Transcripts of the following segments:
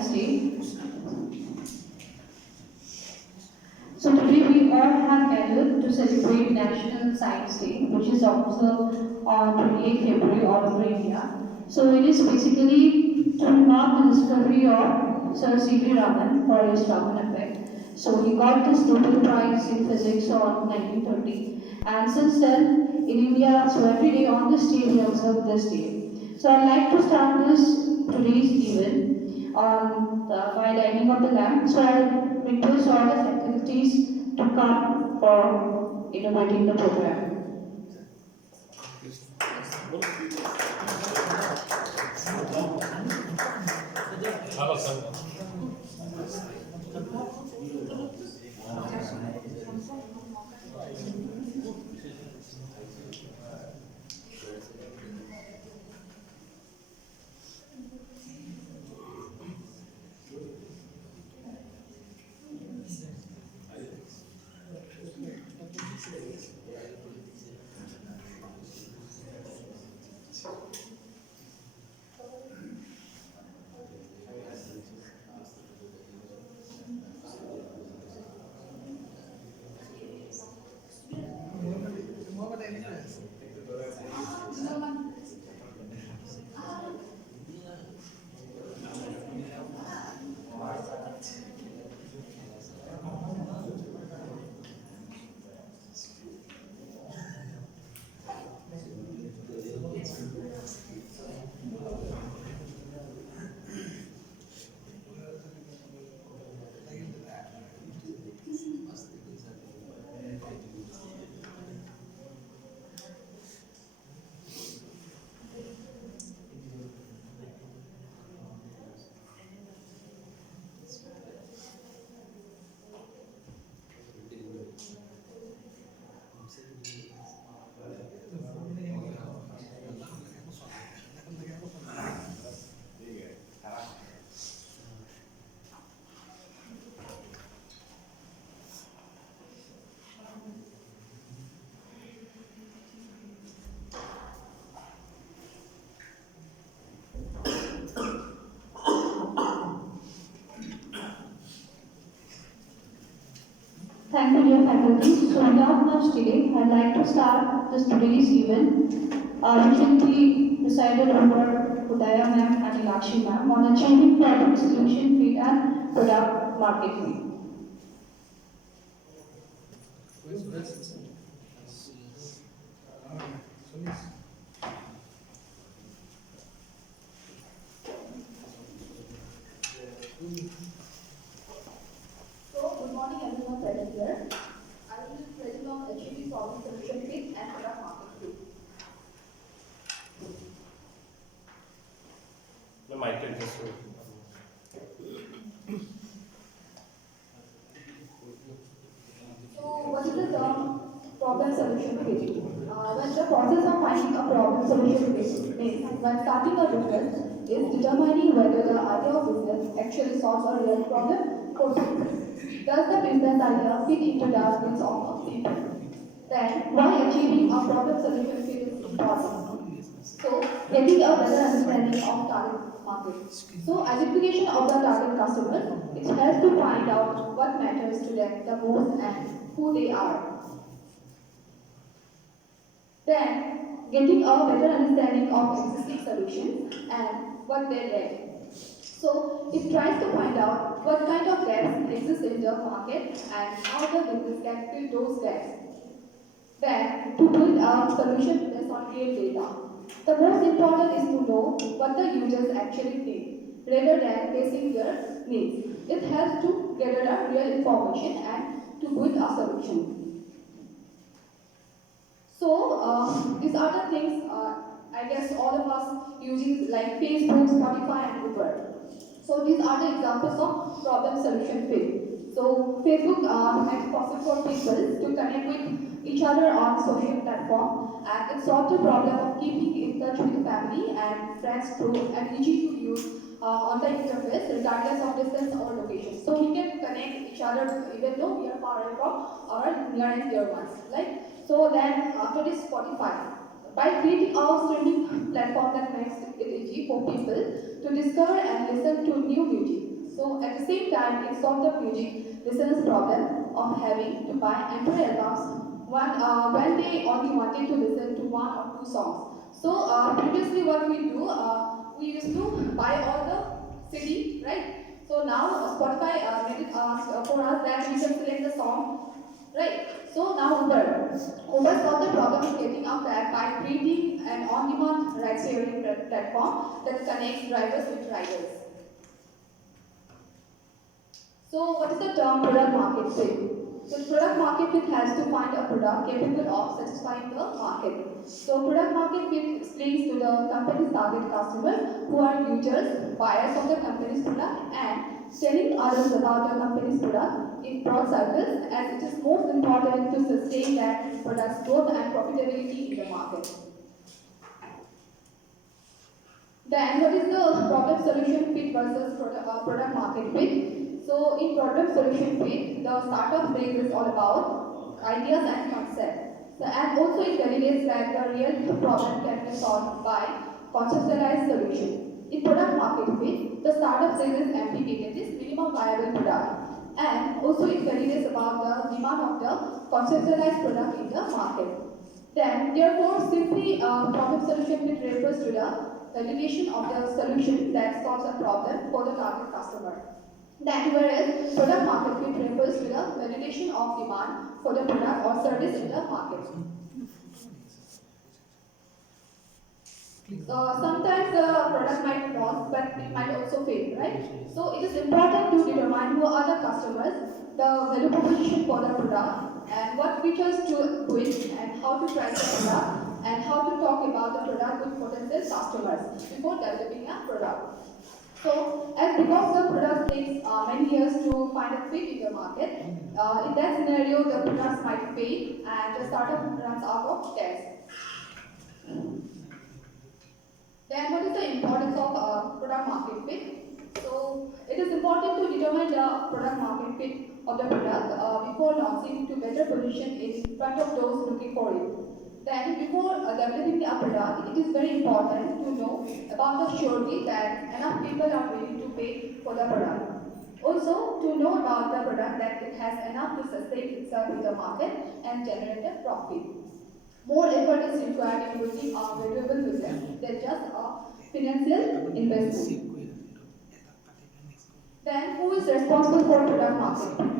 Science Day. So today we all have gathered to celebrate National Science Day, which is observed on 28 February all over India. So it is basically to mark the discovery of Sir C.V. Raman for his Raman effect. So he got this Nobel Prize in Physics on 1930, and since then in India, so every day on this day we observe this day. So I'd like to start this today's event by lighting of the lamp. So I request all the faculties to come for inaugurating the program. Thank you, dear faculty. So without much delay, I'd like to start this today's event, which will be presided over Udaya ma'am and Ilakshi ma'am on achieving problem solution fit and product market fit. So, good morning everyone present here. I will be present on achieving problem solution fit and product market fit. The mic can just wait. So, what is the term problem solution fit? When the process of finding a problem solution fit means when starting a business is determining whether the idea of business actually solves a real problem for people. Does the business idea fit into the needs of people? Then, why achieving a problem solution fit is important? So, getting a better understanding of target market. So, identification of the target customers, it helps to find out what matters to them the most and who they are. Then, getting a better understanding of existing solutions and what they lack. So, it tries to find out what kind of gaps exist in the market and how the business can fill those gaps. Then, to build a solution based on real data. The most important is to know what the users actually need, rather than guessing their needs. It helps to gather the real information and to build a solution. So, these are the things I guess all of us using like Facebook, Spotify, and Uber. So these are the examples of problem solution fit. So Facebook makes it possible for people to connect with each other on social platform, and it solves the problem of keeping in touch with family and friends through an easy to use on the interface regardless of distance or location. So we can connect each other even though we are far away from our near and dear ones. Like so then after this Spotify. By creating a streaming platform that makes it easy for people to discover and listen to new music. So at the same time, it solved the music listeners' problem of having to buy entire albums when they only wanted to listen to one or two songs. So previously, what we do, we used to buy all the CD, right? So now Spotify made it for us that we can select the song, right? So now Uber solved the problem of getting out there by creating an on-demand ride-sharing platform that connects drivers with riders. So what is the term product market fit? So product market fit has to find a product capable of satisfying the market. So product market fit explains to the company's target customers who are users, buyers of the company's product and telling others about the company's product in broad circles as it is most important to sustain that product's growth and profitability in the market. Then what is the problem solution fit versus product market fit? So in problem solution fit, the startup phase is all about ideas and concept. So, and also it validates that the real problem can be solved by conceptualized solution. In product market fit, the startup phase is MVP, that is minimum viable product. And also it validates about the demand of the conceptualized product in the market. Then, therefore, simply problem solution fit refers to the validation of the solution that solves a problem for the target customer. Then, whereas product market fit refers to the validation of demand for the product or service in the market. Sometimes the product might launch, but it might also fail, right? So it is important to determine who are the customers, the value proposition for the product, and what features to it, and how to price the product, and how to talk about the product with potential customers before developing a product. So, as because the product takes many years to find a fit in the market, in that scenario, the products might fail and the startup runs out of cash. Then what is the importance of product market fit? So it is important to determine the product market fit of the product before launching to better position in front of those looking for it. Then before developing a product, it is very important to know about the surety that enough people are willing to pay for the product. Also, to know about the product that it has enough to sustain itself in the market and generate a profit. More effort is required in building a valuable business than just a financial investment. Then, who is responsible for product marketing?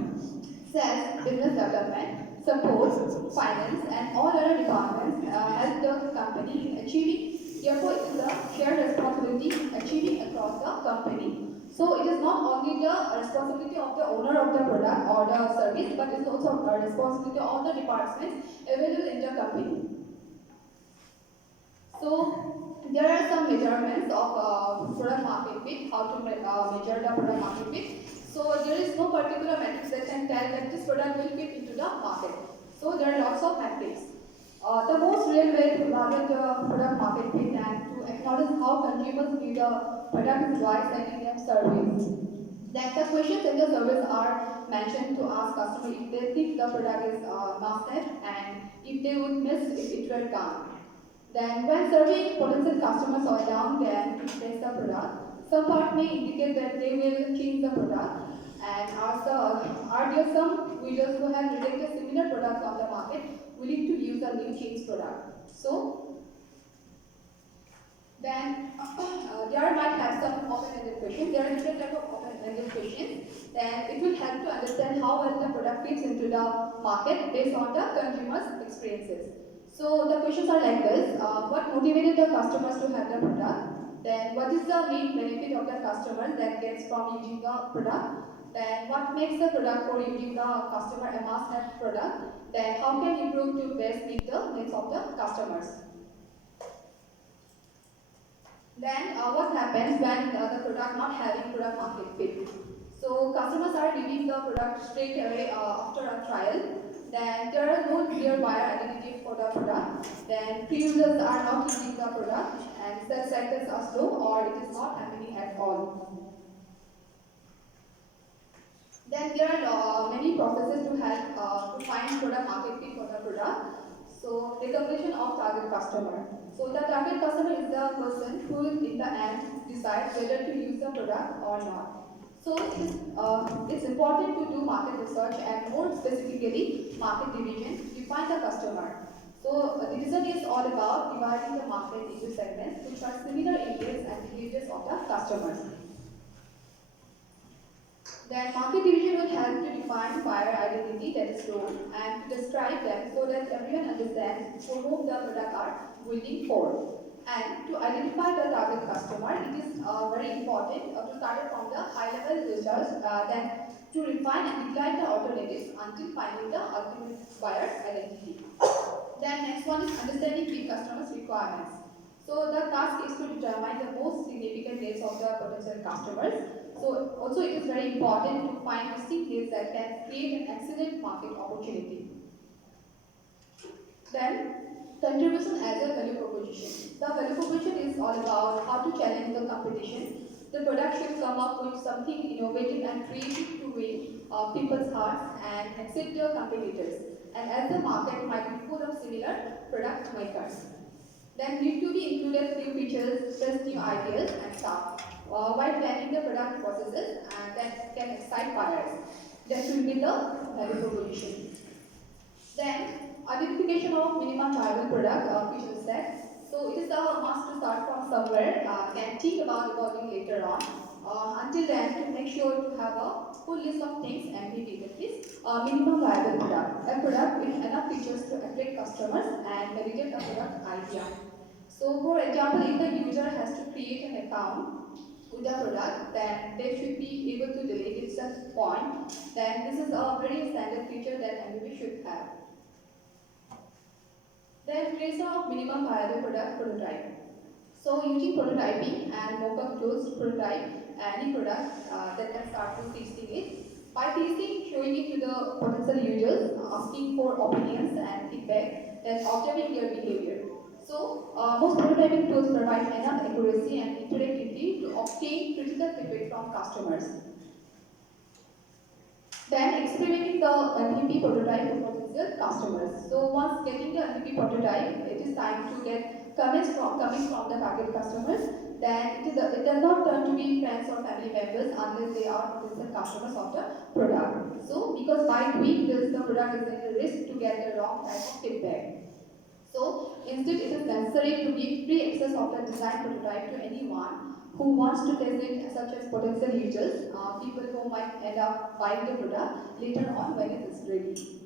Sales, business development, support, finance, and all other departments help the company in achieving. Therefore, it is a shared responsibility achieving across the company. So, it is not only the responsibility of the owner of the product or the service, but it is also a responsibility of the departments available in the company. So there are some measurements of product market fit, how to measure the product market fit. So there is no particular metrics that can tell that this product will fit into the market. So there are lots of metrics. The most real way to evaluate the product market fit and to acknowledge how consumers view the product is by sending them surveys. Then the questions in the surveys are mentioned to ask customers if they think the product is must-have and if they would miss if it were gone. Then when surveying potential customers or down can replace the product, some part may indicate that they will change the product and are there some users who have rejected similar products on the market willing to use a new change product. So then there might have some open-ended questions. There are different types of open-ended questions. Then it will help to understand how well the product fits into the market based on the consumer's experiences. So the questions are like this. What motivated the customers to have the product? Then what is the main benefit of the customer that gets from using the product? Then what makes the product for using the customer a must-have product? Then how can improve to best meet the needs of the customers? Then what happens when the product not having product market fit? So customers are leaving the product straight away after a trial. Then there are no clear buyer identity for the product. Then pre-users are not using the product and sales cycles are slow or it is not happening at all. Then there are many processes to help to find product market fit for the product. So recognition of target customer. So the target customer is the person who will in the end decide whether to use the product or not. So it's important to do market research and more specifically market division to find the customer. So division is all about dividing the market into segments which are similar in needs and behaviors of the customers. Then market division will help to define buyer identity, that is role, and to describe them so that everyone understands for whom the product are building for. And to identify the target customer, it is very important to start from the high-level research, then to refine and decline the alternatives until finding the ultimate buyer identity. Then next one is understanding the customer's requirements. So the task is to determine the most significant needs of the potential customers. So also it is very important to find distinct needs that can create an excellent market opportunity. Then contribution as a value proposition. The value proposition is all about how to challenge the competition. The product should come up with something innovative and creative to win people's hearts and exceed their competitors. And as the market might be full of similar product makers. Then need to be included new features, test new ideas and stuff. While planning the product processes and that can excite buyers. That should be the value proposition. Then identification of minimum viable product feature set. So it is a must to start from somewhere. Can think about evolving later on. Until then, to make sure to have a full list of things MVP, that is minimum viable product. A product with enough features to attract customers and validate the product idea. So for example, if the user has to create an account with the product, then they should be able to delete it at some point. Then this is a very standard feature that MVP should have. Then creation of minimum viable product prototype. So using prototyping and mock-up tools to prototype any product that can start to testing it. By testing, showing it to the potential users, asking for opinions and feedback, then observing their behavior. So most prototyping tools provide enough accuracy and interactivity to obtain critical feedback from customers. Then experimenting the MVP prototype with potential customers. So once getting the MVP prototype, it is time to get comments coming from the target customers. Then it does not turn to be friends or family members unless they are potential customers of the product. So because by doing this, the product is at risk to get the wrong type of feedback. So instead, it is necessary to give free access of the design prototype to anyone who wants to test it, such as potential users, people who might end up buying the product later on when it is ready.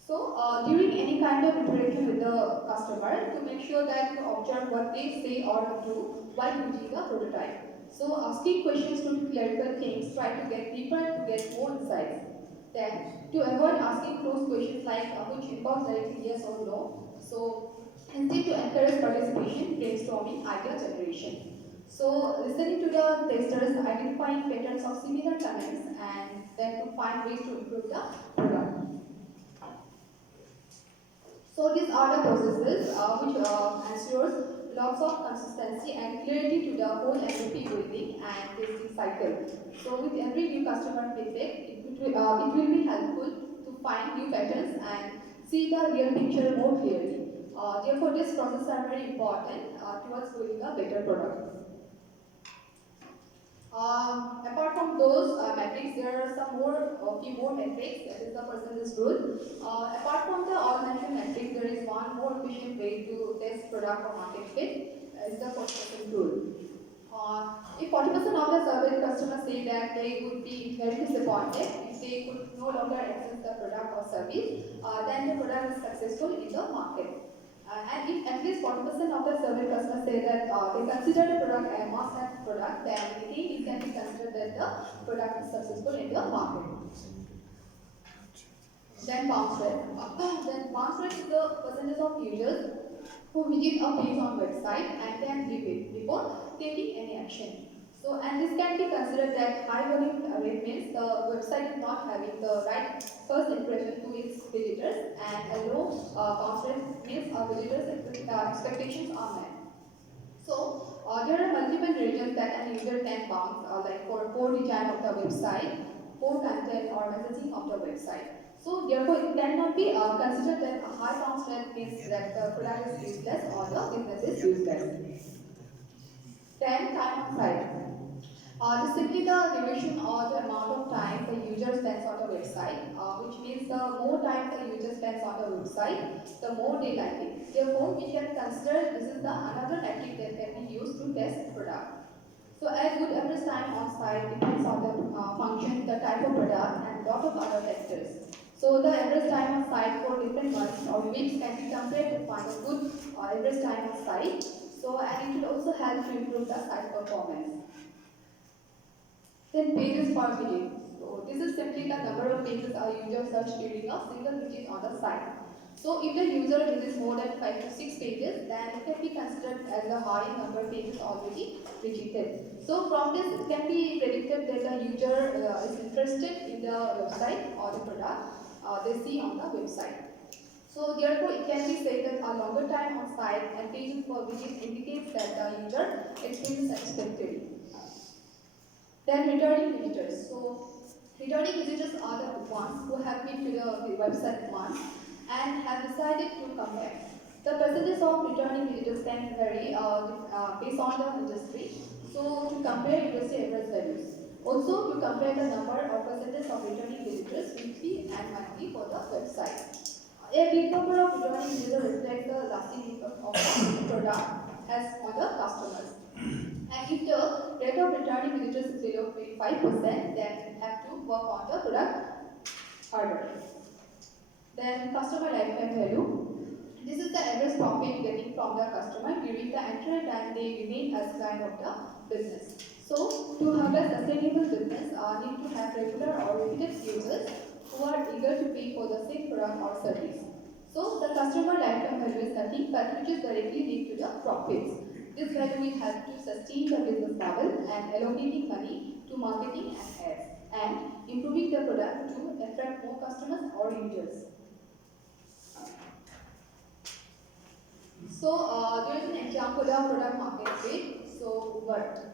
So during any kind of interaction with the customer, to make sure that you observe what they say or do while using the prototype. So asking questions to clarify things, try to get deeper to get more insights. Then, to avoid asking close questions like which involves directly yes or no. So, instead to encourage participation, brainstorming, idea generation. So, listening to the testers, identifying patterns of similar comments, and then to find ways to improve the product. So these are the processes which ensures lots of consistency and clarity to the whole MVP building and testing cycle. So with every new customer feedback, it will be helpful to find new patterns and see the real picture more clearly. Therefore, these processes are very important towards building a better product. Apart from those metrics, there are some more, few more metrics. That is the percentage rule. Apart from the all mentioned metrics, there is one more efficient way to test product or market fit. Is the 40% rule. If 40% of the surveyed customers say that they would be very disappointed if they could no longer access the product or service, then the product is successful in the market. And if at least 40% of the survey customers say that they consider the product a must-have product, then again it can be considered that the product is successful in the market. Then bounce rate. Then bounce rate is the percentage of users who visit a page on website and then leave it before taking any action. So, and this can be considered that high volume rate means the website is not having the right first impression to its visitors, and a low bounce rate means visitors' expectations are met. So, there are multiple regions that a user can bounce, like for poor design of the website, poor content or messaging of the website. So, therefore, it cannot be considered that a high bounce rate means that the product is useless or the business is useless. Then time on site. This simply the duration or the amount of time the user spends on the website, which means the more time the user spends on the website, the more they like it. Therefore, we can consider this is the another metric that can be used to test product. So a good average time on site depends on the function, the type of product, and lot of other factors. So the average time on site for different months or weeks can be compared to find a good average time on site. So and it will also help to improve the site performance. Then pages per minute. So this is simply the number of pages a user search during a single visit on the site. So if the user visits more than 5 to 6 pages, then it can be considered as a high number of pages already visited. So from this it can be predicted that the user is interested in the website or the product they see on the website. So therefore it can be said that a longer time on site and pages per visit indicates that the user experience satisfactory. Then returning visitors. So returning visitors are the ones who have been to the website once and have decided to come back. The percentage of returning visitors can vary based on the industry. So to compare industry average values. Also to compare the number or percentage of returning visitors weekly and monthly for the website. A big number of returning visitors reflects the lasting impact of the product as on the customers. And if the rate of returning visitors is below 25%, then we have to work on the product harder. Then customer lifetime value. This is the average profit getting from the customer during the entire time they remain as client of the business. So to have a sustainable business, need to have regular or repeated users who are eager to pay for the same product or service. So the customer lifetime value is nothing but which is directly linked to the profits. This value will help to sustain the business model and allocating money to marketing and ads and improving the product to attract more customers or users. So there is an example of product market fit. So Uber.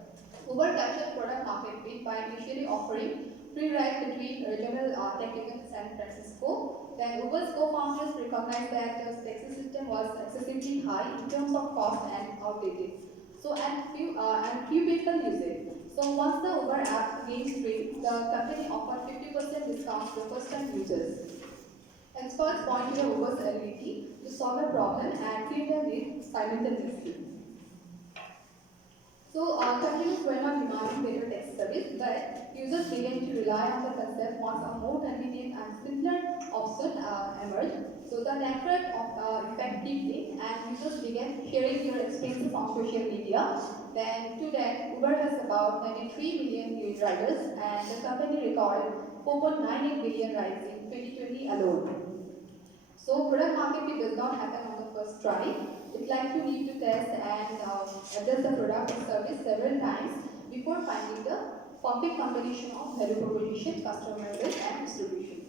Uber captured product market fit by initially offering free rides between regional tech events in San Francisco. Then Uber's co-founders recognized that the taxi system was excessively high in terms of cost and outdated. So and few people use it. So once the Uber app gained stream, the company offered 50% discount to first-time users. Experts point to the Uber's ability to solve a problem and fill the need simultaneously. So consumers were not demanding better text service, but users began to rely on the concept once a more convenient and simpler option emerged. So the network of effect kicked in and users began sharing their experiences on social media. Then to that, Uber has about 93 million new riders and the company recorded 4.98 billion rides in 2020 alone. So product market fit does not happen on the first try. It likes you need to test and adjust the product or service several times before finding the perfect combination of value proposition, customer base and distribution.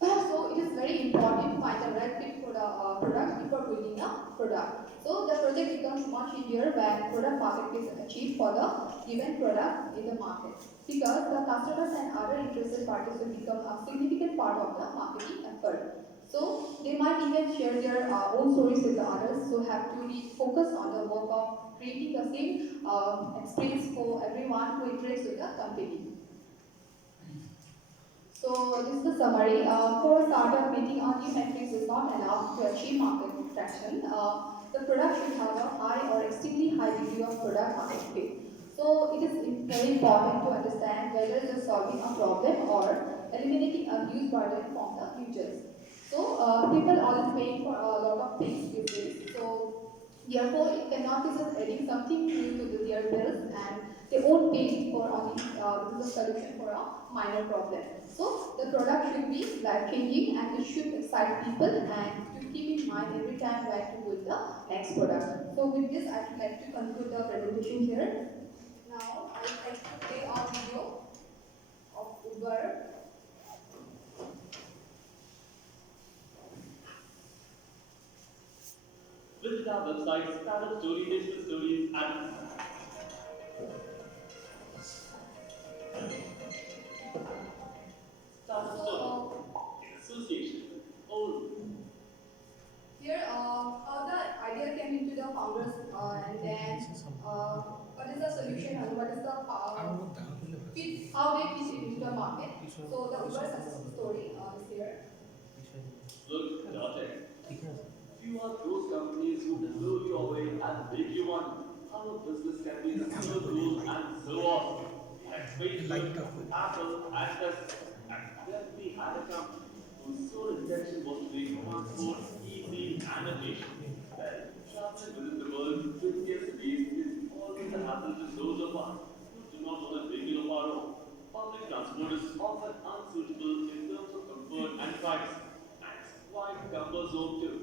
So it is very important to find the right fit for the product before building a product. So the project becomes much easier when product market fit is achieved for the given product in the market because the customers and other interested parties will become a significant part of the marketing effort. So they might even share their own stories with the others. So have to be focused on the work of creating the same experience for everyone who interacts with the company. So this is the summary. For startup, meeting our new metrics is not enough to achieve market traction. The product should have a high or extremely high degree of product market fit. So it is very important to understand whether it is solving a problem or eliminating a huge burden from the users. So people always paying for a lot of things these days. So therefore, it cannot be just adding something new to their bills and they won't pay for only this is a solution for a minor problem. So the product should be life changing and it should excite people and to keep in mind every time like to build the next product. So with this, I would like to conclude the presentation here. Now I would like to play a video of Uber. Visit our website, Startup Story, Digital Stories, and Startup Story in association with Old. Here, how the idea came into the founders and then how they fit into the market. So the Uber success story is here. Look, Dotted. Few are those companies who blow you away and make you wonder how a business can be so cool and so awesome. Like Facebook, Apple, and Tesla. And then we had a company whose sole intention was to make transport easy and efficient. Well, traveling within the world's busiest cities is always a hassle to those of us who do not own a vehicle of our own. Public transport is often unsuitable in terms of comfort and privacy, and it's quite comfort zone too.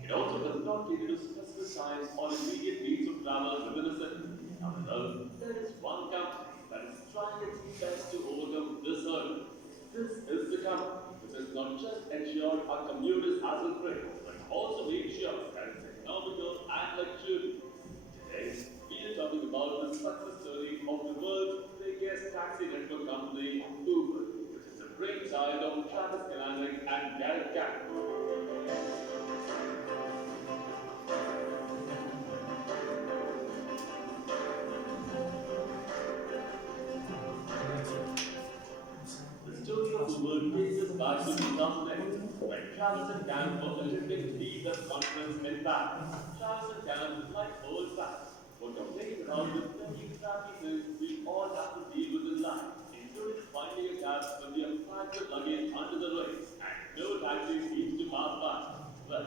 It also does not cater to specific times or immediate needs of travel within a city. However, there is one company that is trying its best to overcome this hurdle. This is the company which has not just ensured our commute is hassle-free, but also made sure that it's economical and luxurious. Today, we are talking about the success story of the world's biggest taxi network company, Uber, which is the brainchild of Travis Kalanick and Garrett Camp. The story of the world takes us back to 2008, when Travis and Cam were attending the Web conference in Paris. Travis and Cam, like old pals, were complaining about the many crappy things we all have to deal with in life, including finding a cab when we have packed your luggage under the rails and no taxi seems to pass by. Well,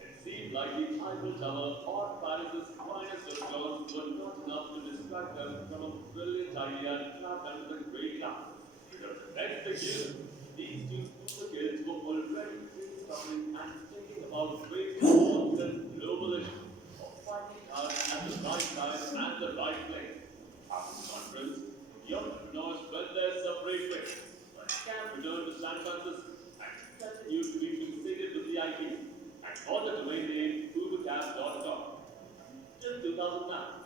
it seemed like the Eiffel Tower or Paris's finest restaurants were not enough to distract them from a brilliant idea trapped under the great lamp. Because the next thing you know, these two super kids were already brainstorming and thinking about ways to solve this global issue of finding cars at the right time and the right place. After the conference, the entrepreneurs went their separate ways, but Cam returned to San Francisco and continued to be fixated with the idea and got the domain name ubercab.com. Till 2009,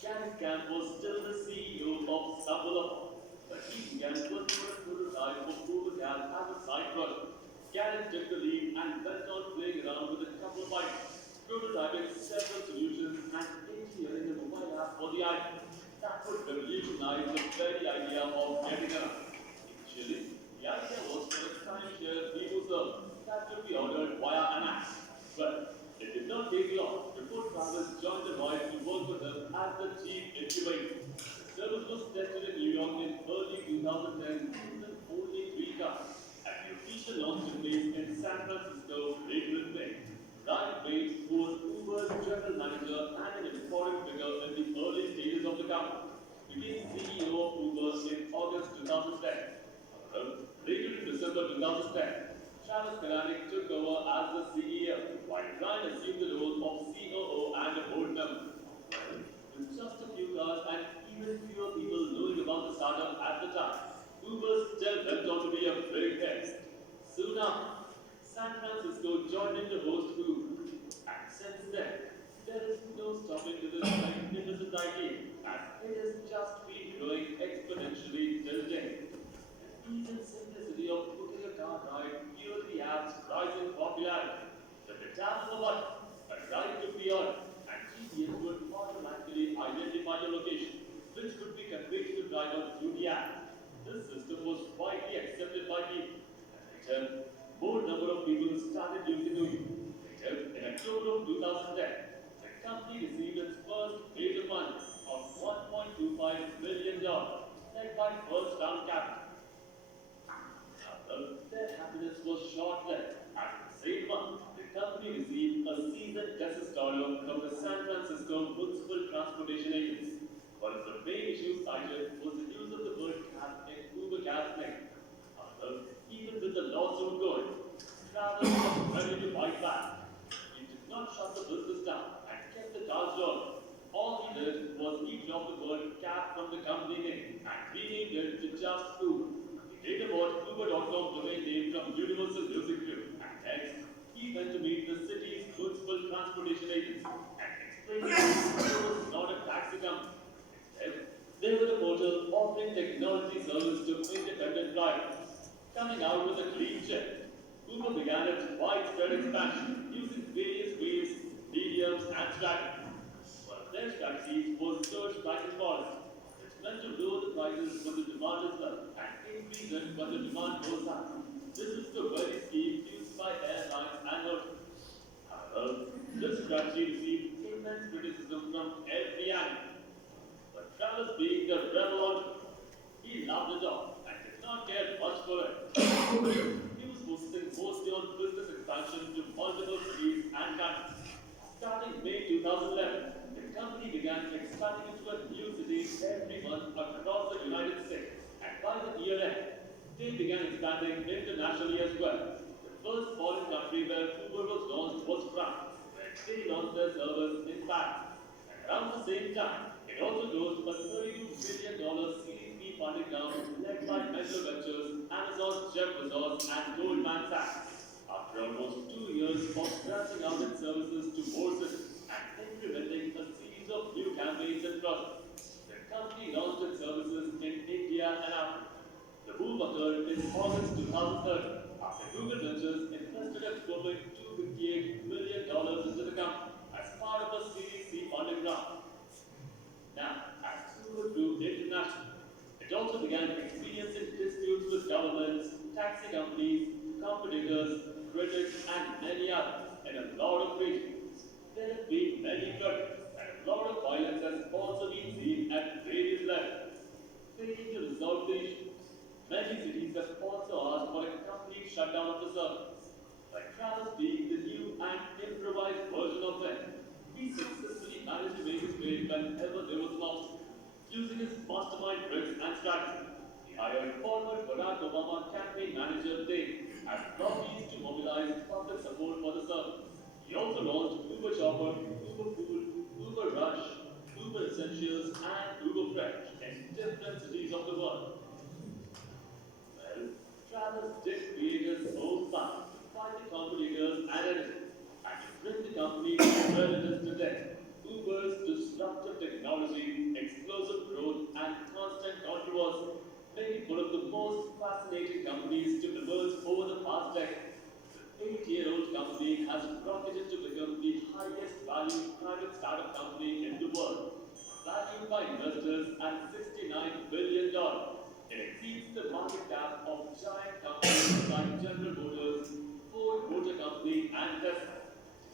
Garrett Camp was still the CEO of Subwoofer, but he began working on a prototype for UberCab as a side project. Garrett took the lead and went on playing around with a couple of items, prototyping several solutions and engineering a mobile app for the iPhone that would revolutionize the very idea of getting around. Initially, the idea was for a timeshare depot service that could be ordered via an app. But it did not take long before Travis joined the Royals to work with them as the chief incubator. The service was tested in New York in early 2010 using only 3 cars, and the official launch took place in San Francisco later in May. Ryan Bates, who was Uber's general manager and an important figure in the early stages of the company, became CEO of Uber in August 2010. However, later in December 2010, Travis Kalanick took over as the CEO, while Ryan assumed the role of COO and a board member. With just a few cars and even fewer people knowing about the startup at the time, Uber still went on to be a big hit. Soon after, San Francisco joined in to host Uber, and since then, there is no stopping to this magnificent idea, as it has just been growing exponentially till date. The even simplicity of booking a car ride fueled the app's rising popularity. With the tap of a button, a ride could be ordered, and GPS would automatically identify your location, which could be conveyed to the driver through the app. This system was widely accepted by people. Later, more number of people started using Uber. Later, in October of 2010, the company received its first major funding of $1.25 billion, led by first round capital. However, their happiness was short-lived. As the same month, the company received a seasoned desist order from the San Francisco Municipal Transportation Agency. One of the main issues cited was the use of the word cab in Uber Cab's name. However, even with the lawsuit going, travelers were ready to fight back. He did not shut the business down and kept the cars rolling. All he did was he dropped the word cab from the company name and renamed it to just Uber. He later bought Uber.com domain name from Universal Music Group, and next, he went to meet the city's municipal transportation agency and explained that Uber was not a taxi company. Instead, they were a portal offering technology service to independent drivers. Coming out with a clean check, Uber began its widespread expansion using various ways, mediums, and strategies. One of their strategies was surge pricing policy, which meant tend to lower the prices when the demand is low and increase it when the demand goes up. This is the very scheme used by airlines and hotels. However, this strategy received immense criticism from every angle. But Travis, being the rebel entrepreneur, he loved it all and did not care much for it. He was focusing mostly on business expansion to multiple cities and countries. Starting May 2011, the company began expanding into a new city every month across the United States, and by the year end, they began expanding internationally as well. The first foreign country where Uber was launched was France, where they launched their service in Paris. And around the same time, it also closed a $32 billion Series B funding round led by Metro Ventures, Amazon's Jeff Bezos, and Goldman Sachs. After almost 2 years of branching out its services to more cities and implementing a series of new campaigns and projects, the company launched its services in India and Africa. The move occurred in August 2013 after Google Ventures invested a whopping $258 million into the company as part of a Series C funding round. Now, as Google grew international, it also began experiencing disputes with governments, taxi companies, competitors, critics, and many others in a lot of regions. There have been many protests, and a lot of violence has also been seen at various levels. Failing to resolve the issues, many cities have also asked for a complete shutdown of the service. Like Travis being the new and improvised version of them, he successfully managed to make his way whenever there was an obstacle, using his mastermind tricks and strategy. He hired former Barack Obama campaign manager Dave as lobbies to mobilize public support for the service. He also launched Uber Shopper, Uber Pool, Uber Rush, Uber Essentials, and Uber Fresh in different cities of the world. Well, Travis did create his own path to fight the competitors and enemies, and to bring the company to where it is today. Uber's disruptive technology, explosive growth, and constant controversy make it one of the most fascinating companies to emerge over the past decade. The 8-year-old company has rocketed to become the highest valued private startup company in the world, valued by investors at $69 billion. It exceeds the market cap of giant companies like General Motors, Ford Motor Company, and Tesla.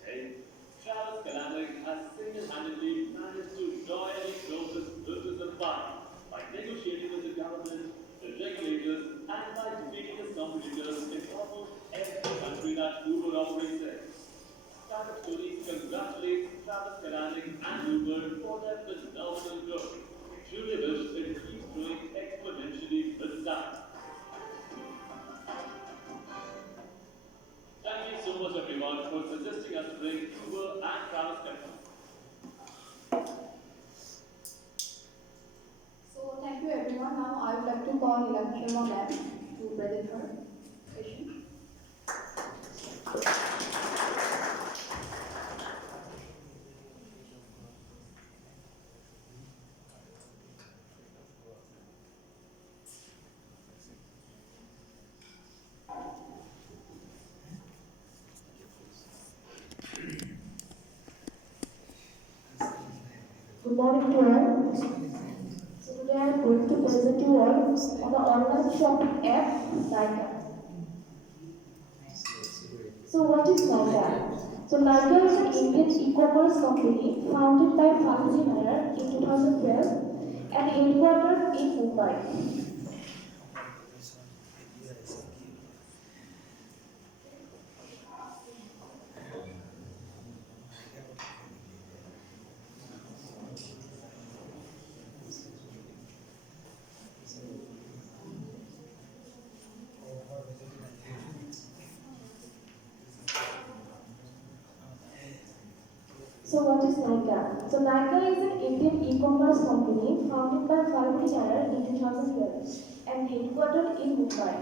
Today, Travis Kalanick has single-handedly managed to royally grow this business empire by negotiating with the government, the regulators, and by defeating his competitors in almost every country that Uber operates in. Startup Stories congratulates Travis Kalanick and Uber for their phenomenal growth. We truly wish it keeps growing exponentially with time. Thank you so much everyone for suggesting us to bring Uber and Travis Kalanick. So thank you everyone. Now I would like to call Neelam Sharma ma'am to present her session. Good morning to all. So today I am going to present you all on the online shopping app Nykaa. So what is Nykaa? So Nykaa is an Indian e-commerce company founded by Falguni Nair in 2012 and headquartered in Mumbai. So what is Nykaa? So Nykaa is an Indian e-commerce company founded by Falguni Nair in 2012 and headquartered in Mumbai.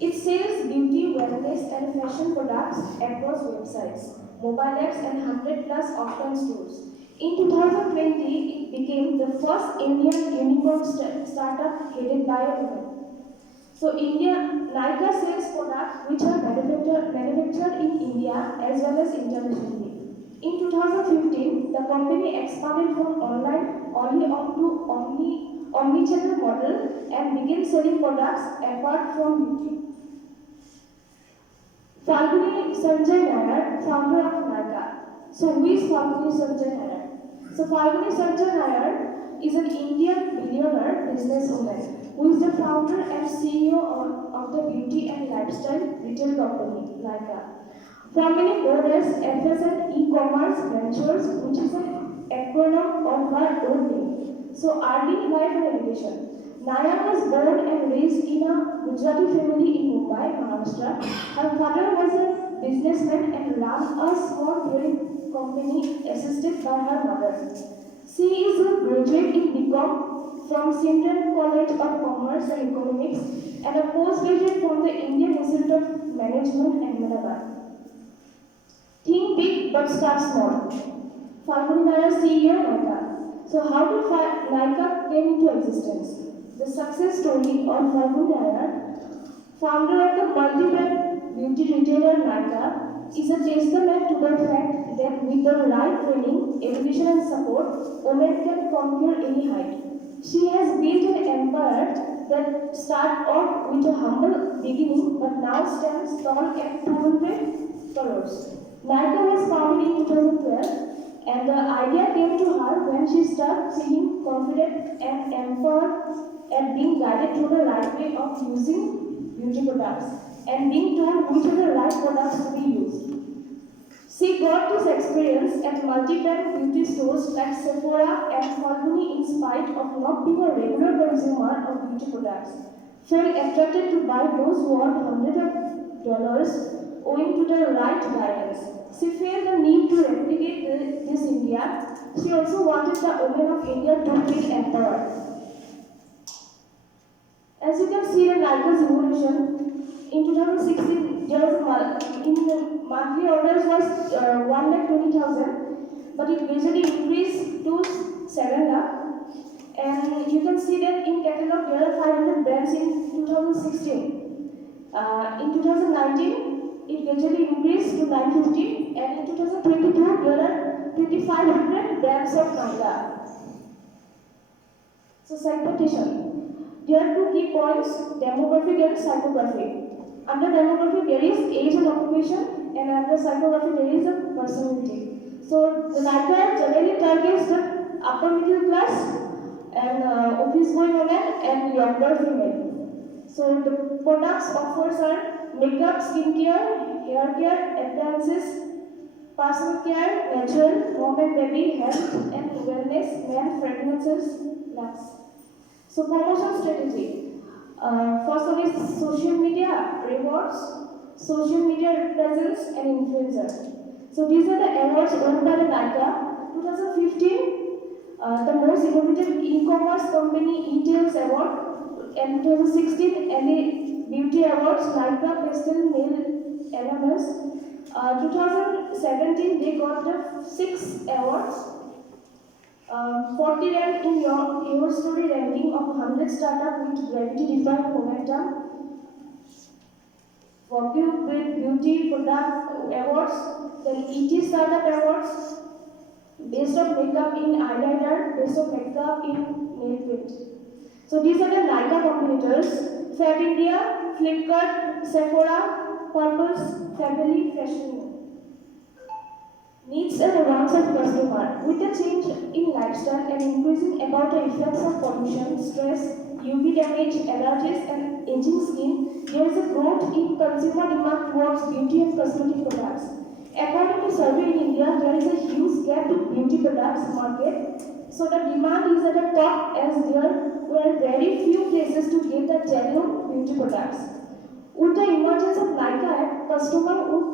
It sells beauty, wellness and fashion products across websites, mobile apps and 100 plus offline stores. In 2020, it became the first Indian unicorn startup headed by a woman. So Nykaa sells products which are manufactured in India as well as internationally. In 2015, the company expanded from online only omnichannel model and began selling products apart from beauty. Falguni Sanjay Nair, founder of Nykaa. So who is Falguni Sanjay Nair? So Falguni Sanjay Nair is an Indian billionaire businesswoman who is the founder and CEO of the beauty and lifestyle retail company Nykaa. Formerly known as FSN E-commerce Ventures, which is an acronym of her own name. So early life and education. Nair was born and raised in a Gujarati family in Mumbai, Maharashtra. Her father was a businessman and ran a small dairy company assisted by her mother. She is a graduate in BCom from Sindhan College of Commerce and Economics and a postgraduate from the Indian Institute of Management, Ahmedabad. Think big but start small. Falguni Nair, CEO Nykaa. So how did Nykaa came into existence? The success story of Falguni Nair, founder of the multi-brand beauty retailer Nykaa, is a testament to the fact that with the right training, education and support, women can conquer any height. She has built an empire that started off with a humble beginning but now stands tall at 200 crores. Nykaa was founded in 2012 and the idea came to her when she started feeling confident and empowered at being guided through the right way of using beauty products and being told which are the right products to be used. She got this experience at multi-brand beauty stores like Sephora and Falguni in spite of not being a regular consumer of beauty products. Felt attracted to buy those worth hundreds of dollars owing to the right guidance. She felt the need to replicate this in India. She also wanted the women of India to feel empowered. As you can see the Nykaa's evolution, in 2016, there was in the monthly orders was 1,20,000, but it gradually increased to 7 lakh. And you can see that in catalog there are 500 brands in 2016. In 2019, it gradually increased to 950, and in 2022 there are 2,500 brands of Nykaa. So segmentation. There are two key points, demographic and psychographic. Under demography, there is age and occupation, and under psychography, there is a personality. So, the Nykaa generally targets the upper middle class and office-going women and younger female. So, the products offers are makeup, skincare, hair care, appliances, personal care, natural, home and baby, health and wellness, men, fragrances, lux. So, promotion strategy. First one is social media rewards, social media presence, and influencer. So these are the awards won by the Nykaa. 2015, the most innovative e-commerce company e-tails award, and 2016 LA Beauty Awards Nykaa Pastel Male LMS. 2017 they got the 6 awards. 40 rank in your story ranking of 100 startup with gravity-defying momentum. For Beauty Product Awards, then ET Startup Awards, based on makeup in eyeliner, based on makeup in nail paint. So these are the Nykaa competitors: Fab India, Flipkart, Sephora, Purpose, Family, Fashion. Needs and wants of customer. With the change in lifestyle and increasing about the effects of pollution, stress, UV damage, allergies, and aging skin, there is a growth in consumer demand towards beauty and cosmetic products. According to survey in India, there is a huge gap in beauty products market. So the demand is at the top as there were very few places to get the genuine beauty products. With the emergence of Nykaa, customer would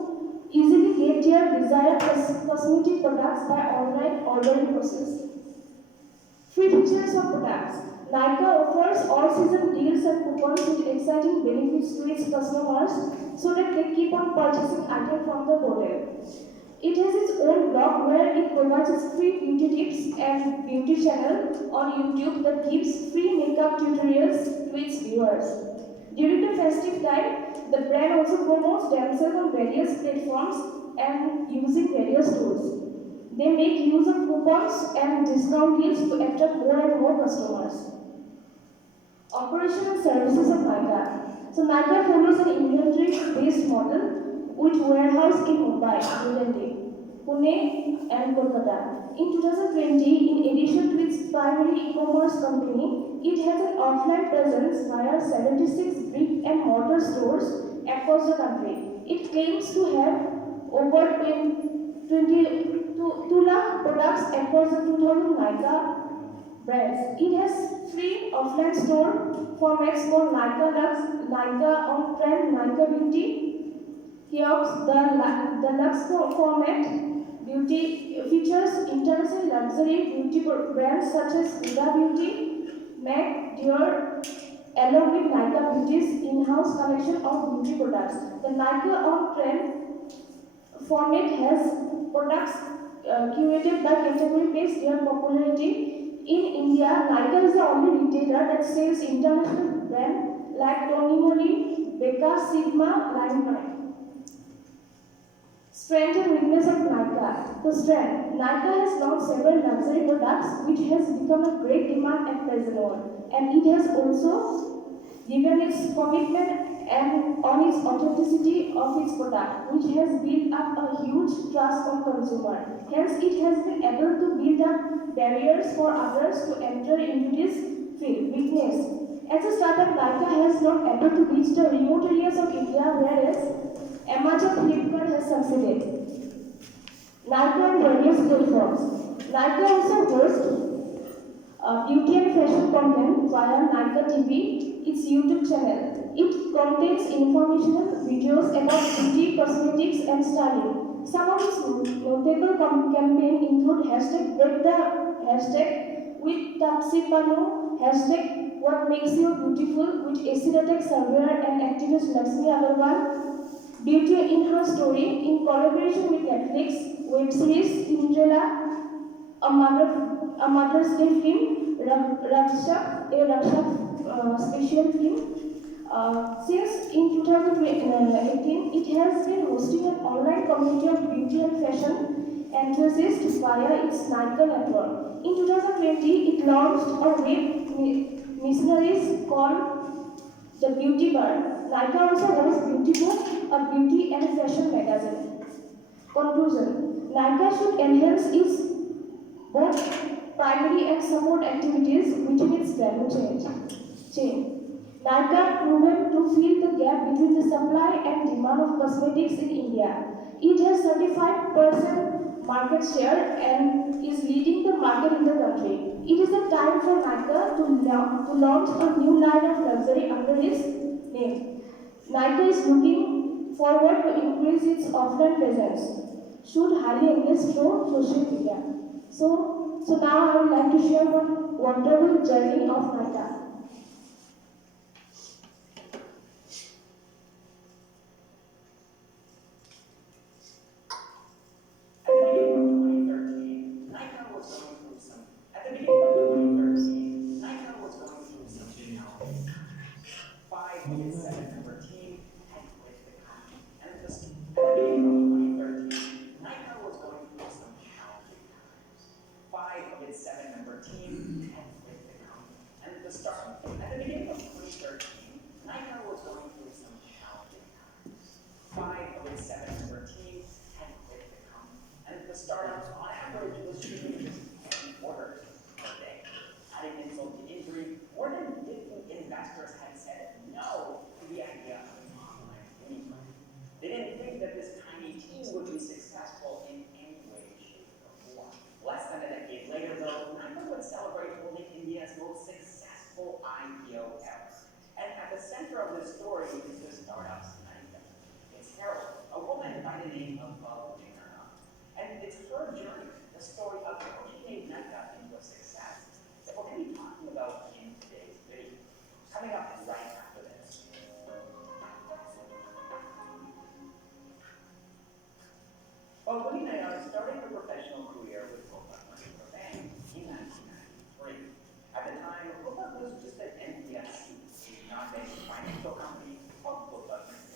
easily get their desired cosmetic products by online ordering process. Free features of products. Nykaa offers all-season deals and coupons with exciting benefits to its customers so that they keep on purchasing items from the portal. It has its own blog where it provides free beauty tips and beauty channel on YouTube that gives free makeup tutorials to its viewers. During the festive time, the brand also promotes themselves on various platforms and using various tools. They make use of coupons and discount deals to attract more and more customers. Operation and services of Nykaa. So Nykaa follows an inventory-based model with warehouse in Mumbai, New Delhi, Pune, and Kolkata. In 2020, in addition to its primary e-commerce company, it has an offline presence via 76 brick and mortar stores across the country. It claims to have over 2 lakh products across the 2000 Nykaa brands. It has three offline store formats called Nykaa Lux, Nykaa On Trend, Nykaa Beauty kiosks. The Lux format beauty features international luxury beauty brands such as Huda Beauty, MAC, Dior, along with Nykaa Beauty's in-house collection of beauty products. The Nykaa On Trend format has products curated by category based their popularity. In India, Nykaa is the only retailer that sells international brands like Tony Moly, Becca, Sigma, Limelight. Strength and weakness of Nykaa. The strength. Nykaa has launched several luxury products which has become a great demand at present world. And it has also given its commitment and on its authenticity of its product, which has built up a huge trust on consumer. Hence, it has been able to build up barriers for others to enter into this field. Weakness. As a startup, Nykaa has not able to reach the remote areas of India, whereas Amazon Flipkart has succeeded. Nykaa and various platforms. Nykaa also hosts beauty and fashion content via Nykaa TV, its YouTube channel. It contains informational videos about beauty, cosmetics, and styling. Some of its notable campaigns include hashtag break the hashtag with Tapsi Panu, hashtag what makes you beautiful with Asiatic surveyor and activist Lakshmi Agarwal, beauty in-house story in collaboration with Netflix, web series Cinderella, a Mother's Day film, Rakshak special film. Since in 2018, it has been hosting an online community of beauty and fashion enthusiasts via its Nykaa network. In 2020, it launched a web missionaries called The Beauty Bar. Nykaa also hosts Beauty Book, a beauty and fashion magazine. Conclusion. Nykaa should enhance its both primary and support activities within its value chain. Nykaa proven to fill the gap between the supply and demand of cosmetics in India. It has 35% market share and is leading the market in the country. It is the time for Nykaa to launch a new line of luxury under its name. Nykaa is looking forward to increase its offline presence. Should highly engage through social media. So now I would like to share one wonderful journey of Nykaa. At the beginning of 2013, Nykaa was going through some challenges. 5 of its 7 member team had quit the company. And at the beginning of 2013, Nykaa was going through some challenging times. 5 of its 7 member team had quit the company. And at the beginning of 2013, Nykaa was going through some challenging times. 5 of its 7 member team had quit the company. And the startups on average was shooting orders per day. Adding insult to injury, more than 50 investors had said no to the idea of an online unicorn. They didn't think that this tiny team would be successful in any way, shape, or form. Less than a decade later, though, Nykaa would celebrate holding India's most successful IPO ever. And at the center of this story is the startup's Nykaa. It's Carol, a woman by the name of Babu Jainana. And it's her journey, the story of how she made Nykaa into a success, that we're going to be talking about in today's video. Coming up right after this. Well, Winnie Nayyar started her professional career with Copa Mahindra Bank in 1993. At the time, Copa was just an NBFC, a non-bank financial company called Copa Mahindra.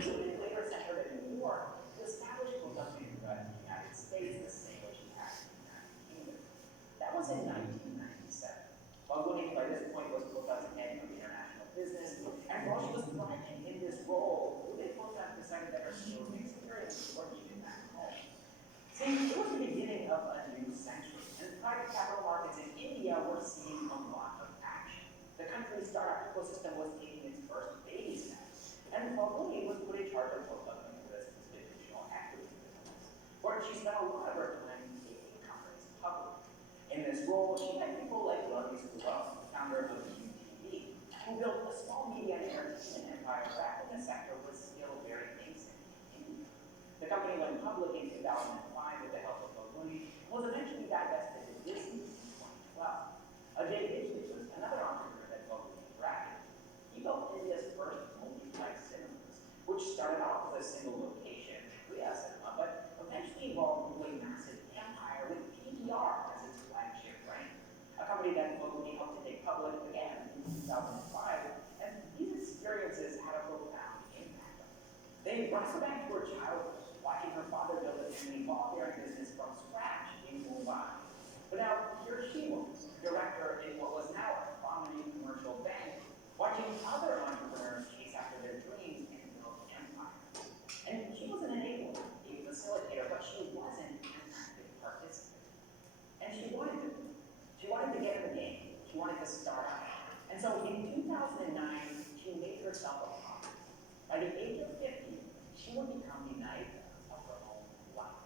Judith later sent her to New York to establish production in the United States the same way she had in the United Kingdom. That was in 1997. Falguni, by this point, was Kota's head of international business, and while she was thriving in this role, Judith Kota decided that her skills and experience were needed back home. See, it was the beginning of a new century, and private capital markets in India were seeing a lot of action. The country's startup ecosystem was taking its first baby steps, and Falguni was put in charge of Kota this institutional equity business, where she spent a lot of her time taking companies public. In this role, she met people like Ravi Subramanian, founder of QTV, who built a small media and entertainment empire back when the sector was still very nascent in India. The company went public in 2005 with the help of Falguni and was eventually divested to Disney in 2012. David Ditchley was another entrepreneur that Falguni attracted. He built India's first multiplex cinemas, which started off as a single location, Priya Cinema, but eventually evolved into a massive empire with PVR as its flagship brand, a company that Falguni helped to take public again in 2005, and these experiences had a profound impact on her. They brought her back to her childhood, watching her father build a family ball bearing business from scratch in Mumbai. But now, here she was, director in what was now a prominent commercial bank, watching other entrepreneurs chase after their dreams and build empires. And she was an enabler, a facilitator, but she wasn't an active participant. And she wanted to. She wanted to get in the game. She wanted to start out. And so in 2009, she made herself a promise. By the age of 50, she would become the Naika of her own life.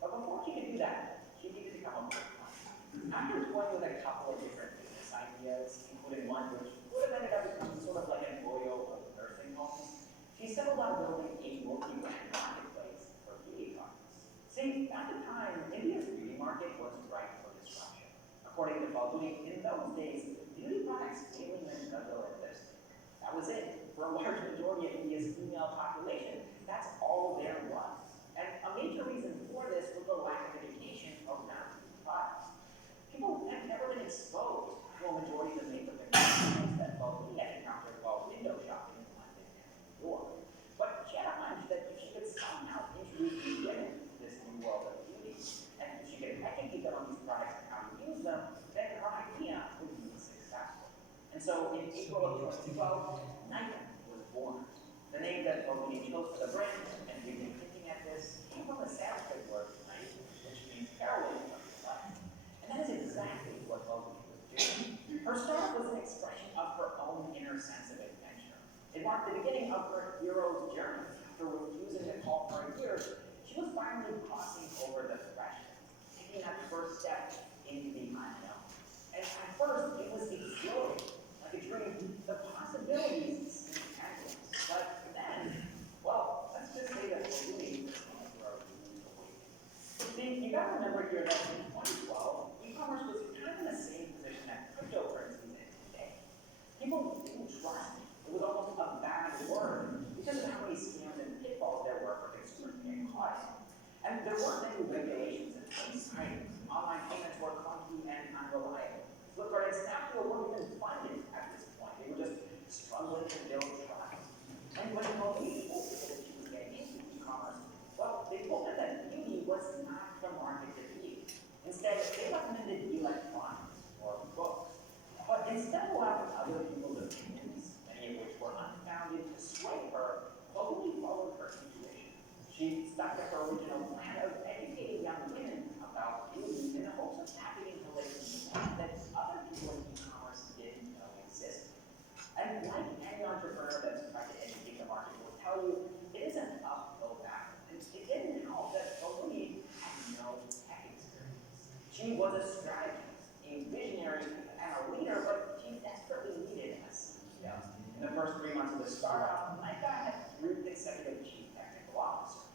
But before she could do that, she needed to come up with a plan. After toying with a couple of different business ideas, including one which would have ended up becoming sort of like an oil of nursing homes, she settled on building a multi-brand marketplace for beauty products. See, at the time, India's beauty market was ripe for disruption. According to Falguni, in those days, beauty products mainly meant Ghazal and lipstick. That was it. For a large majority of India's female population, that's all there was. And a major reason for this was the lack of education around beauty products. People had never been exposed to a majority of the makeup and cosmetics that Falguni had encountered while window shopping in London and New York. But she had a hunch that if she could somehow introduce these women to this new world of beauty, and if she could educate them on these products and how to use them, then her idea would be successful. And so in April of 2012, Nykaa was born. The name that Falguni chose for the brand, and we've been hinting at this, came from the Sanskrit word Nykaa, which means heroine of life. And that is exactly what Falguni was doing. Her startup was an expression of her own inner sense of adventure. It marked the beginning of her hero's journey. After refusing to call for years, she was finally crossing over the threshold, taking that first step into the unknown. And at first, it was exhilarating, like a dream. The possibilities seemed endless. But then, well, let's just say that Falguni was going through a rude awakening. See, you gotta remember here that in 2012, e-commerce was kind of in the same position that cryptocurrencies is today. People didn't trust it. It was almost a bad word because of how many scams and pitfalls there were for consumers getting caught in. And there weren't any regulations in place, right? Online payments were clunky and unreliable. Flipkart and Snapdeal weren't even funded at this point. They were just struggling to build trust. And when Falguni told people that she was getting into e-commerce, well, they told her that beauty was not the market to be. Instead, they recommended electronics or books. But instead of allowing other people's opinions, many of which were unfounded, to sway her, Falguni followed her intuition. She stuck to her original plan of educating young women about beauty in the hopes of tapping into latent that other people in e-commerce didn't know existed. And like any entrepreneur that's trying to educate the market will tell you, it is an uphill battle. And it didn't help that Falguni had no tech experience. She was a strategist, a visionary, and a leader, but she desperately needed a CEO. In the first 3 months of the startup, Nykaa had 3 consecutive chief technical officers.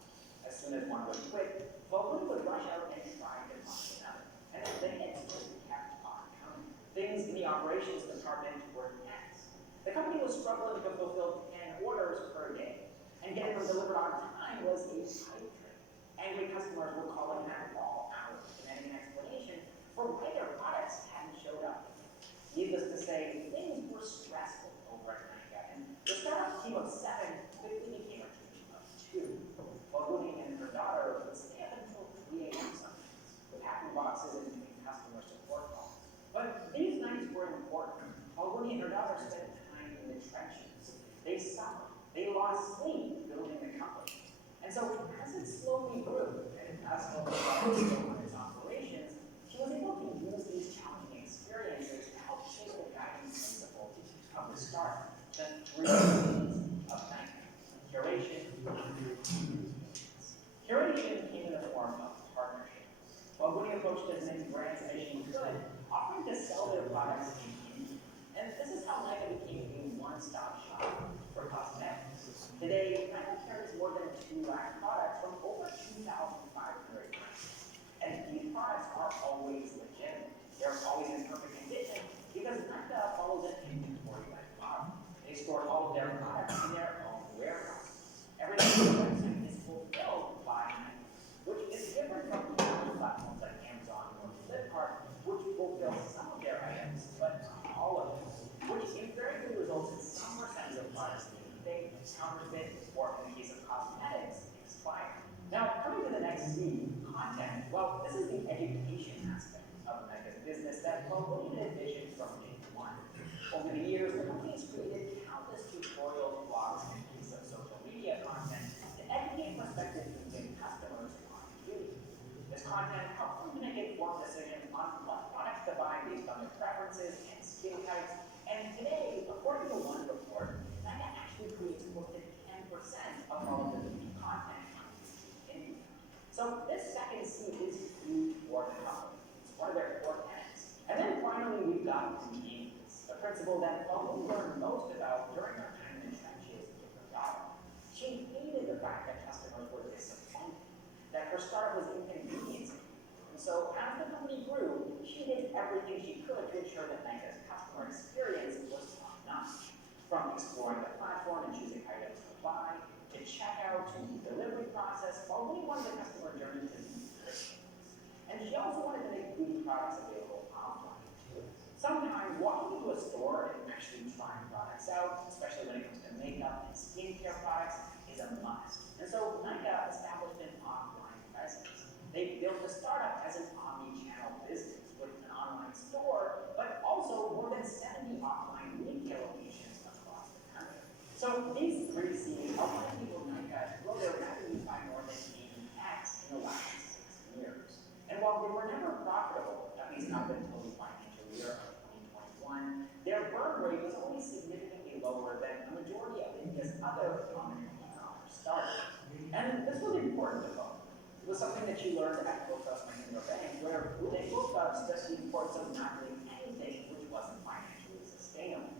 As soon as one would quit, Falguni would rush out and try to find another. And the hits just kept on coming. Things in the operations department were tense. The company was struggling to fulfill 10 orders per day, and getting them delivered on time was a pipe dream. Angry customers were calling at all hours, demanding an explanation for why their products hadn't showed up. Needless to say, things were stressful over at Nykaa, and the startup team of 7 quickly became a team lost sleep building the company. And so as it slowly grew, and as slowly on its operations, she was able to use these challenging experiences to help shape the guiding principles of the start, the three C's of Nike: curation, curation came in the form of partnership. While Woody approached as many brands as she could, offering to sell their products in India. And this is how Nike became a one-stop shop for cosmetics. Today, Nike carries more than 2 lakh products from over 2,500 brands. And these products are always legitimate. They're always in perfect condition because Nike follows an inventory-like model. They store all of their products in their own warehouse. Everything on the website is fulfilled by Nike, which is different from other platforms like Amazon or Flipkart, which fulfill some of their items, but not all of them, which invariably results in some percentage of products being fake, counterfeit, or in the case of cosmetics, expired. Now, coming to the next C, content. Well, this is the education aspect of Nike's business that Mobile envisioned from day one. Over the years, the company has created countless tutorials, blogs, and pieces of social media content to educate prospective and customers on beauty. This content helps them to make informed decisions on what products to buy based on their preferences and skin types. And today, according to one report, Nike actually creates more than 10% of all of the beauty content on YouTube. So this second C is huge for the company. It's one of their core tenets. And then finally, we've got convenience, the principle that we learned most about during our time in the trenches with her daughter. She hated the fact that customers were disappointed, that her startup was inconveniencing. And so as the company grew, she did everything she could to ensure that Nike's customer experience was top-notch. From exploring the platform and choosing items to buy, to checkout, to the delivery process, we wanted the customer journey to be frictionless. And she also wanted to make beauty products available offline too. Sometimes walking into a store and actually trying products out, especially when it comes to makeup and skincare products, is a must. And so Nike established an offline presence. They built the startup as an omni-channel business with an online store, but also more than 70 offline retail locations across the country. So these three C's help people Nike grow their revenue by more than 80x in the last 6 years. And while they were never profitable, at least not until the financial year of 2021, their burn rate was only significantly lower than the majority of India's other prominent e-commerce startups. And this was important to both. It was something that you learned at Kotak Mahindra Bank, where they both stressed the importance of not doing anything which wasn't financially sustainable.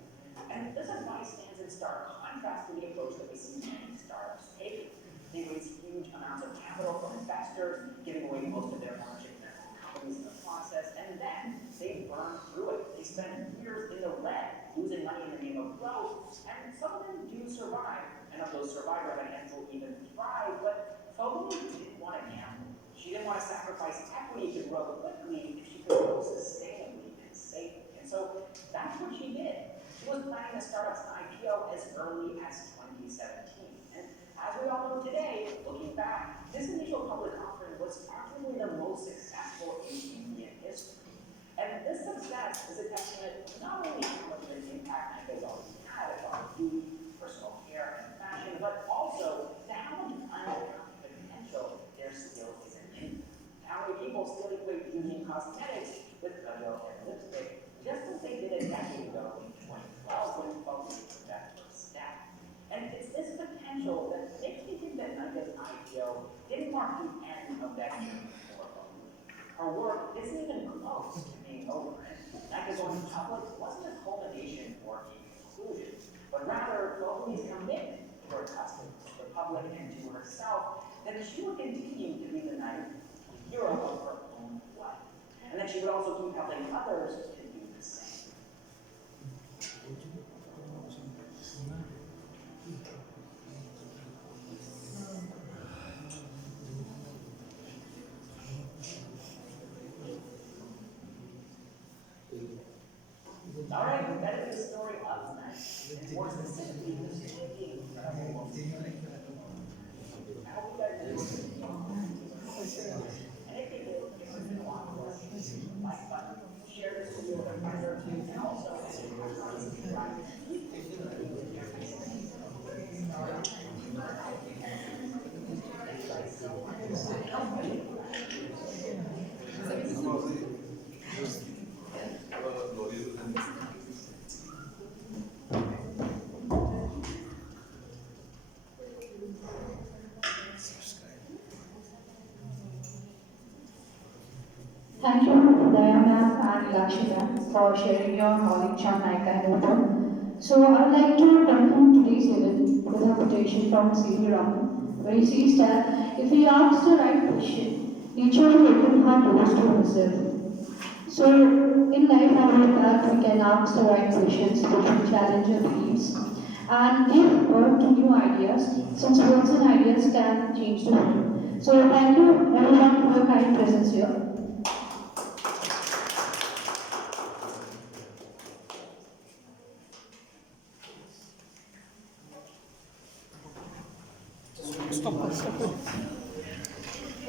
And this advice stands in stark contrast to the approach that we see many startups taking. They raise huge amounts of capital from investors, giving away most of their ownership in their own companies in the process, and then they burn through it. They spend years in the red, losing money in the name of growth, and some of them do survive, and of those survivors, a handful even thrive, but Fogarty didn't want to gamble. She didn't want to sacrifice equity to grow quickly if she could grow sustainably and safely. And so that's what she did. She was planning to start its IPO as early as 2017. And as we all know today, looking back, this initial public offering was arguably the most successful in Indian history. And this success is a testament not only to how much of an impact Nike's already had across beauty, personal care, and fashion, but also to how much untapped potential there still is in. How many people still equate beauty and cosmetics with oil and lipstick, just as they did a decade ago in 2012 when Fogarty took that first step. And it's this potential that makes me think that Nike's IPO didn't mark the end of that journey for Fogarty. Her work isn't even close to being over, and Nike going public wasn't a culmination or a conclusion, but rather Fogarty's commitment to her customers, the public, and to herself, that she would continue to be the hero of her own life, and that she would also keep helping others to do the same. All right, that is the story of Nike, and more specifically, the story of the incredible woman. I hope you guys enjoyed it. And if you did, give us a like button, share this video with a friend or two, and also subscribe. and Lakshita for sharing your knowledge on Nika and Uber. So I'd like to conclude today's event with a quotation from C.V. Raman, where he says that if we ask the right question, nature will open her doors to herself. So in life, I hope that we can ask the right questions which will challenge our beliefs and give birth to new ideas, since words and ideas can change the world. So thank you everyone for your kind presence here. Stop.